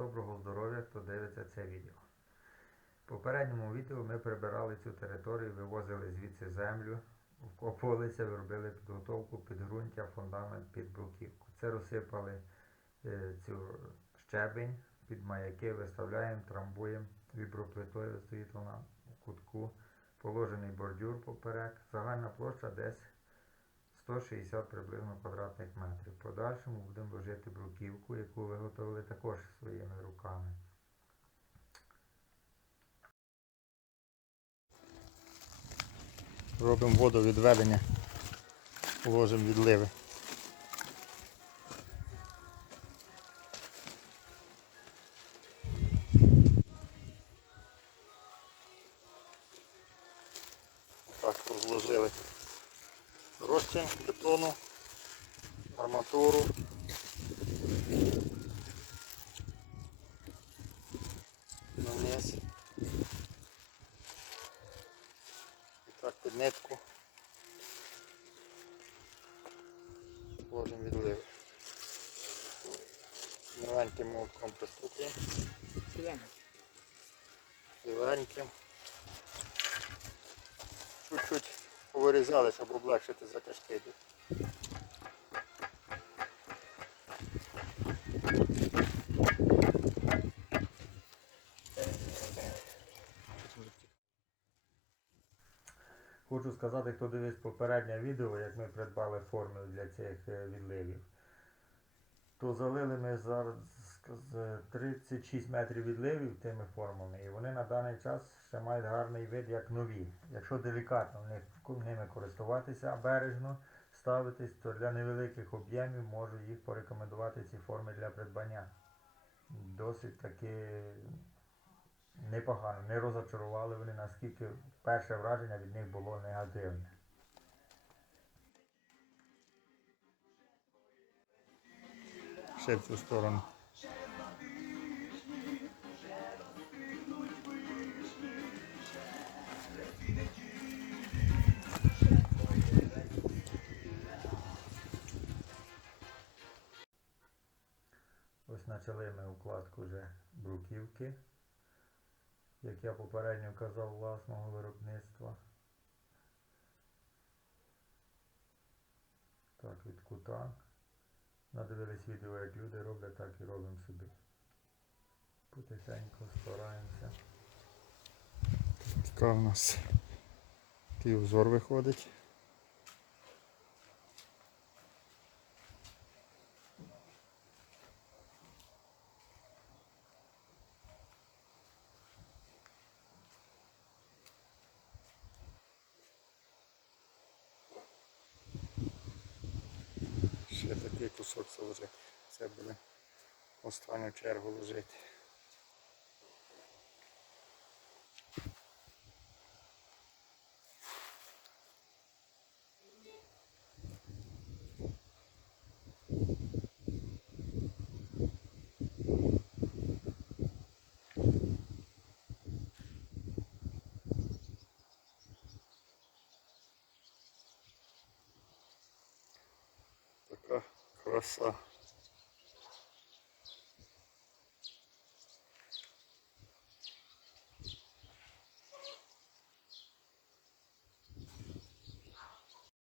Доброго здоров'я, хто дивиться це відео. В попередньому відео ми прибирали цю територію, вивозили звідси землю, вкопувалися, робили підготовку підґрунтя, фундамент під бруківку. Це розсипали е, цю щебень під маяки, виставляємо, трамбуємо, віброплитою стоїть вона у кутку, положений бордюр поперек, загальна площа десь 160 приблизно квадратних метрів. В подальшому будемо ложити бруківку, яку виготовили також своїми руками. Робимо водовідведення, ложимо відливи. Так, розложили розчин бетону, арматуру. Наниз. І так під нитку. Ложимо відливи. Маленьким молотком пристукуємо. Зеленьким. Чуть-чуть повирізали, щоб облегшити затяжки. Хочу сказати, хто дивився попереднє відео, як ми придбали форми для цих е, відливів. То залили ми зараз з 36 метрів відливів тими формами, і вони на даний час ще мають гарний вид як нові. Якщо делікатно ними користуватися бережно, ставитись, то для невеликих об'ємів можу їх порекомендувати ці форми для придбання. Досить таки непогано, не розочарували вони, наскільки перше враження від них було негативне. Ще в цю сторону. Почали ми укладку вже бруківки, як я попередньо казав, власного виробництва. Так, від кута. Надивились відео, як люди роблять, так і робимо собі. Потихеньку стараємося. Така у нас такий узор виходить. Ще такий кусок заложити. Це буде останню чергу ложити. краса.